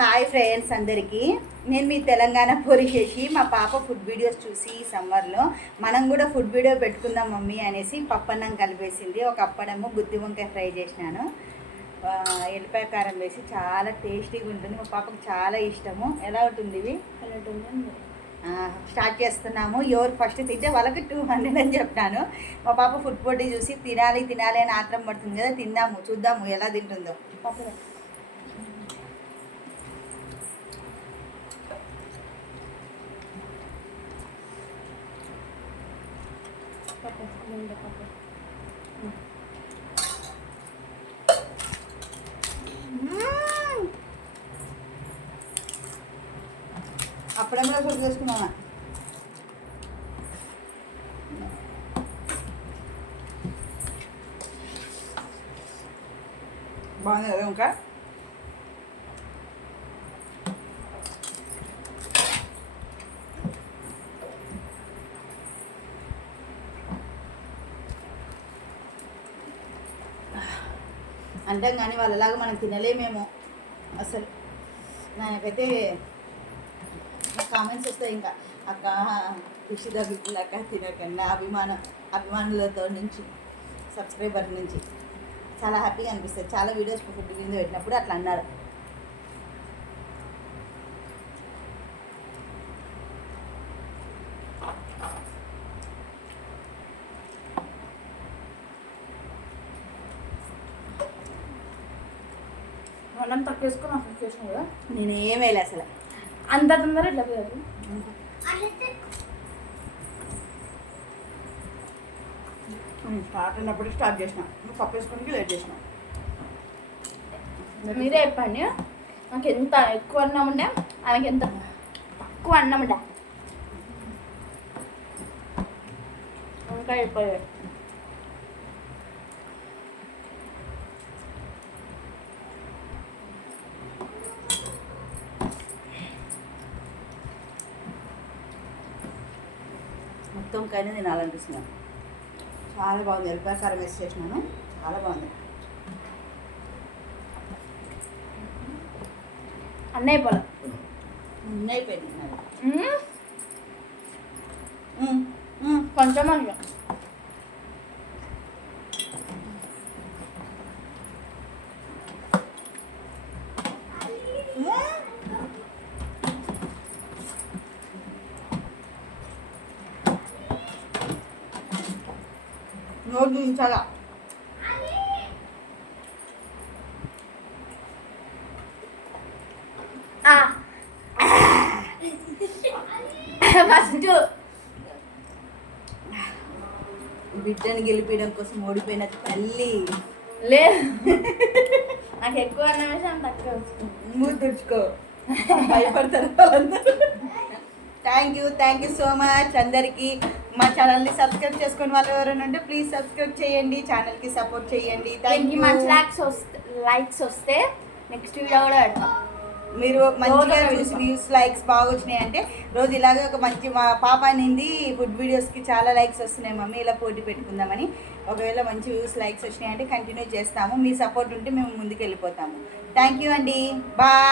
Hi friends అందరికీ. నేను మీ తెలంగాణ పొరిశేషి. మా పాప ఫుడ్ వీడియోస్ చూసి ఈ సమ్మర్లో మనం కూడా ఫుడ్ వీడియో పెట్టుకుందాం మమ్మీ అనేసి పప్పన్నం కలిపేసింది. ఒక అప్పడము గుత్తి వంకాయ ఫ్రై చేసినాను, ఎల్లిపాయ కారం వేసి. చాలా టేస్టీగా ఉంటుంది, మా పాపకు చాలా ఇష్టము. ఎలా ఉంటుంది ఇవి? స్టార్ట్ చేస్తున్నాము. ఎవరు ఫస్ట్ తింటే వాళ్ళకి 200 అని చెప్తాను. మా పాప ఫుడ్ పోటీ చూసి తినాలి తినాలి అని ఆత్రం పడుతుంది కదా, తిందాము, చూద్దాము ఎలా తింటుందో. అప్పుడేమో సొట్టు చేసుకున్నామా. బాగుంది కదా ఇంకా. అంటాం కానీ వాళ్ళలాగా మనం తినలేమేమో అసలు. నాకైతే కామెంట్స్ వస్తాయి ఇంకా, అక్క ఖుషి దగ్గర తినకన్నా అభిమానులతో నుంచి, సబ్స్క్రైబర్ నుంచి చాలా హ్యాపీగా అనిపిస్తుంది. చాలా వీడియోస్ ఫుడ్ మీద పెట్టినప్పుడు అట్లా అన్నారు. అన్నం తక్కువ వేసుకొని అసలు వేసుకున్నాను కదా, నేను ఏం వేయలే అసలు. అంత తొందర ఇట్లా పోయారు. స్టార్ట్ అయినప్పుడు స్టార్ట్ చేసిన, పప్పు వేసుకోవడానికి లేట్ చేసిన. మీరే చెప్పండి, నాకు ఎంత ఎక్కువ అన్నం ఉండే, ఆమెకి ఎంత తక్కువ అన్నం ఉండే. ఇంకా అయిపోయాయి. మొత్తం కైనా తినాలనిపిస్తున్నాను. చాలా బాగుంది. ఎల్లిపాయ కారం వేసి చేసినాను, చాలా బాగుంది. అన్నీ అయిపోలే, అన్నీ అయిపోయింది. కొంచెం అన్నం. నోరు చూపించాలా. ఫస్ట్ బిడ్డని గెలిపించడం కోసం ఓడిపోయిన తల్లి లేదు. నాకు ఎక్కువ అన్నం వేసి ఆమె తక్కువ మూడు తెచ్చుకో, భయపడతారు వాళ్ళందరూ. థ్యాంక్ యూ సో మచ్ అందరికీ. మా ఛానల్ని సబ్స్క్రైబ్ చేసుకుని వాళ్ళు ఎవరైనా ఉంటే ప్లీజ్ సబ్స్క్రైబ్ చేయండి, ఛానల్కి సపోర్ట్ చేయండి. Thank you. మంచి లైక్స్ వస్తే నెక్స్ట్ వీడియో కూడా పెడతాం. మీరు మంచిగా చూసి వ్యూస్ లైక్స్ బాగా వచ్చినాయి అంటే రోజు ఇలాగే ఒక మంచి, మా పాప అనింది ఫుడ్ వీడియోస్కి చాలా లైక్స్ వస్తున్నాయి మమ్మీ, ఇలా పోటీ పెట్టుకుందామని. ఒకవేళ మంచి వ్యూస్ లైక్స్ వచ్చినాయి అంటే కంటిన్యూ చేస్తాము. మీ సపోర్ట్ ఉంటే మేము ముందుకు వెళ్ళిపోతాము. థ్యాంక్ యూ అండి, బాయ్.